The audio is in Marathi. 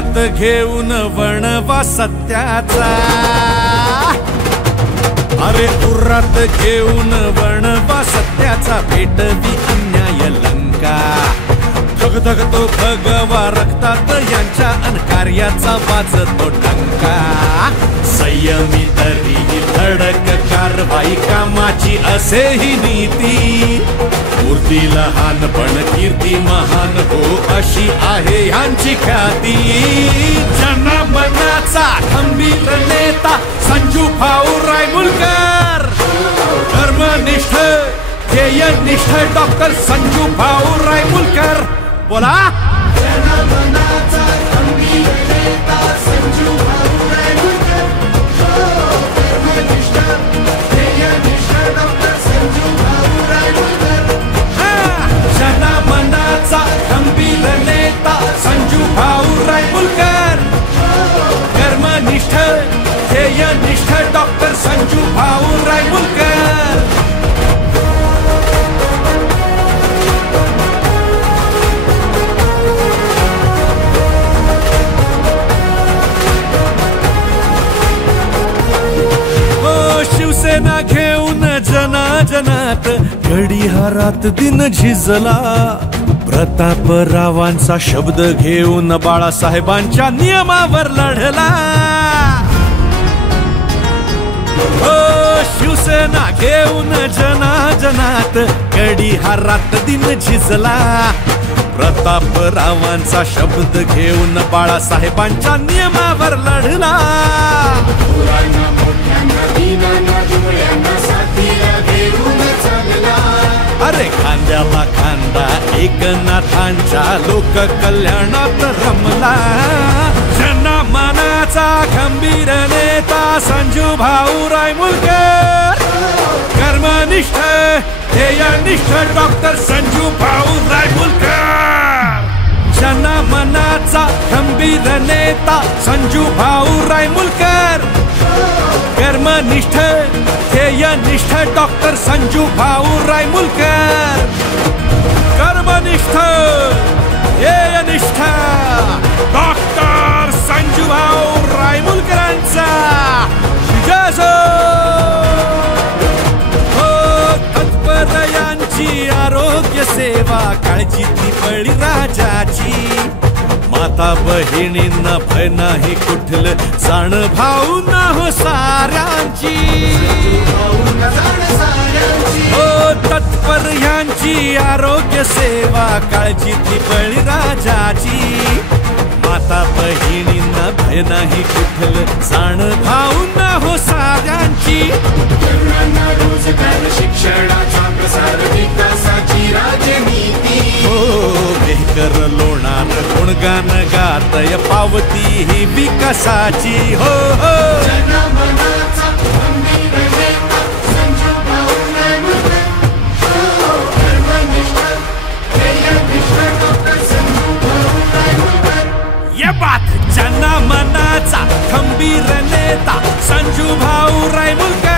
उरात घेऊन वणवा सत्याचा, अरे उरात घेऊन वणवा सत्याचा, पेटवी अन्याय लंका। धगधगतो भगवा रक्तात यांच्या अनकार्याचा वाजतो डंका। संयमी तरी धडक कारवाई कामाची असे ही नीती। मूर्ती लहान पण कीर्ती महान हो अशी आहे ह्यांची ख्याती। जनमनाचा खंबीर नेता संजू भाऊ रायमुलकर, धर्मनिष्ठ ध्येयनिष्ठ डॉक्टर संजू भाऊ रायमुलकर। बोला जनमनाचा खंबीर नेता संजू भाऊ रायमुलकर, धर्मनिष्ठ ध्येयनिष्ठ डॉक्टर संजू भाऊ रायमुलकर। जनमनाचा खंबीर नेता संजू भाऊ रायमुलकर, कर्मनिष्ठ ध्येयनिष्ठ डॉक्टर संजू भाऊ रायमुलकर। शिवसेना घेऊन जनाजनात घडिहारात दिन झिजला। प्रतापरावांचा शब्द घेऊन बाळासाहेबांच्या नियमावर लढला। शिवसेना घेऊन जनाजनात घडिहारात दिन झिजला। प्रतापरावांचा शब्द घेऊन बाळासाहेबांच्या नियमावर लढला। अरे खांद्याला खांदा एकनाथांच्या लोक कल्याणात रमला। जनमनाचा खंबीर नेता संजू भाऊ रायमुलकर, कर्मनिष्ठ ध्येयनिष्ठ डॉक्टर संजू भाऊ रायमुलकर। जनमनाचा खंबीर नेता संजू भाऊ रायमुलकर, कर्मनिष्ठ ध्येयनिष्ठ डॉक्टर संजू भाऊ रायमुलकर। कर्मनिष्ठ ध्येयनिष्ठ डॉक्टर संजू भाऊ रायमुलकरांचा जय हो। तत्पर यांची आरोग्य सेवा काळजीतली बळीराजाची। माता बहिणींना भय नाही कुठलं जाण भाऊ न हो साऱ्यांची। हो तत्पर ह्यांची आरोग्य सेवा काळजीतली बळीराजाची। माता बहिणींना भय नाही कुठलं जाण भाऊ न हो साऱ्यांची। रोजगार शिक्षणाचा प्रसार विकासाची राजनीती। हो मेहकर लोणार गुणगान गातय पावती ही विकासाची। हो हो जनमनाचा खंबीर नेता संजू भाऊ रायमुलकर, धर्मनिष्ठ ध्येयनिष्ठ डॉक्टर संजू भाऊ रायमुलकर। ये बात जनमनाचा खंबीर नेता संजू भाऊ रायमुलकर।